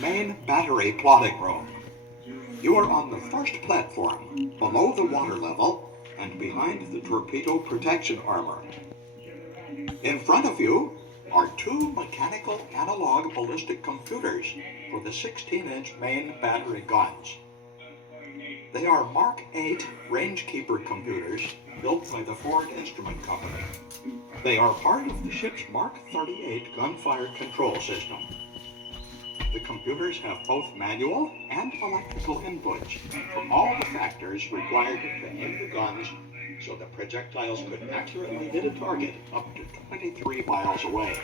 main battery plotting room. You are on the first platform, below the water level and behind the torpedo protection armor. In front of you are two mechanical analog ballistic computers for the 16-inch main battery guns. They are Mark 8 Rangekeeper computers built by the Ford Instrument Company. They are part of the ship's Mark 38 gunfire control system. The computers have both manual and electrical inputs for all the factors required to aim the guns so the projectiles could accurately hit a target up to 23 miles away.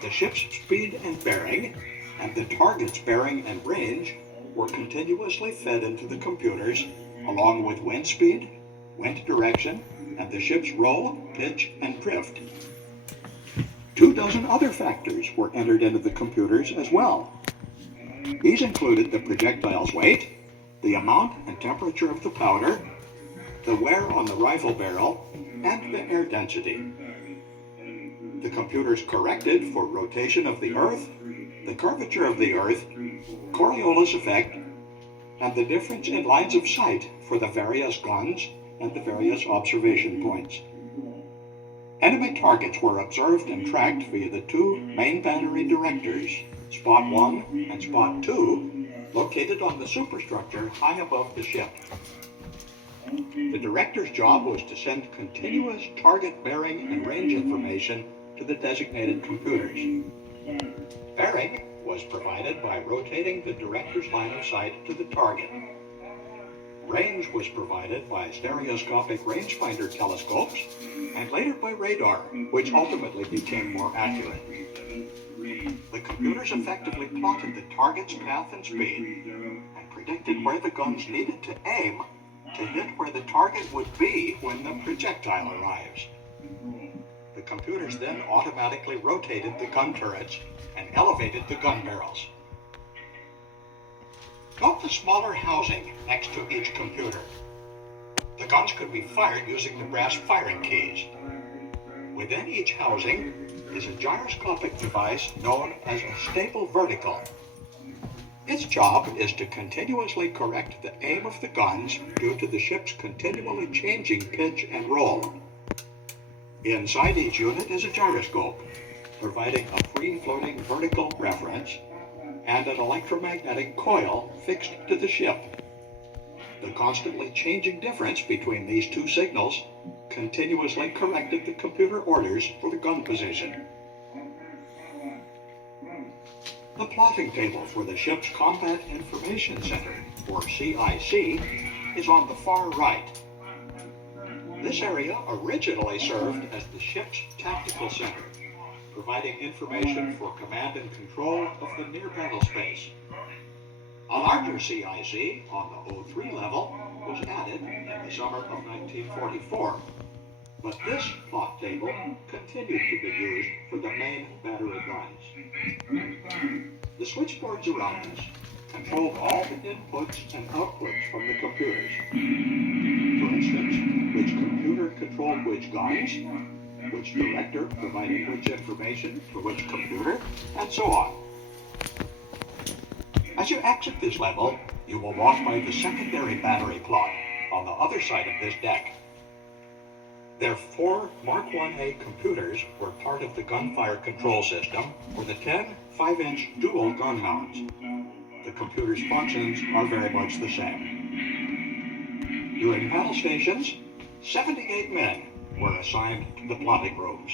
The ship's speed and bearing, and the target's bearing and range, were continuously fed into the computers, along with wind speed, wind direction, and the ship's roll, pitch, and drift. 24 other factors were entered into the computers as well. These included the projectile's weight, the amount and temperature of the powder, the wear on the rifle barrel, and the air density. The computers corrected for rotation of the Earth, the curvature of the Earth, Coriolis effect, and the difference in lines of sight for the various guns and the various observation points. Enemy targets were observed and tracked via the two main battery directors, Spot 1 and Spot 2, located on the superstructure high above the ship. The director's job was to send continuous target bearing and range information to the designated computers. Bearing was provided by rotating the director's line of sight to the target. Range was provided by stereoscopic rangefinder telescopes and later by radar, which ultimately became more accurate. The computers effectively plotted the target's path and speed and predicted where the guns needed to aim to hit where the target would be when the projectile arrives. The computers then automatically rotated the gun turrets and elevated the gun barrels. Note the smaller housing next to each computer. The guns could be fired using the brass firing keys. Within each housing is a gyroscopic device known as a stable vertical. Its job is to continuously correct the aim of the guns due to the ship's continually changing pitch and roll. Inside each unit is a gyroscope, providing a free-floating vertical reference and an electromagnetic coil fixed to the ship. The constantly changing difference between these two signals continuously corrected the computer orders for the gun position. The plotting table for the ship's Combat Information Center, or CIC, is on the far right. This area originally served as the ship's tactical center, providing information for command and control of the near battle space. A larger CIC on the O3 level was added in the summer of 1944, but this plot table continued to be used for the main battery guns. The switchboards around us controlled all the inputs and outputs from the computers. For instance, which computer controlled which guns, which director provided which information to which computer, and so on. As you exit this level, you will walk by the secondary battery plot on the other side of this deck. Their 4 Mark 1A computers were part of the gunfire control system for the 10 5-inch dual gun mounts. The computer's functions are very much the same. During battle stations, 78 men were assigned to the plotting rooms.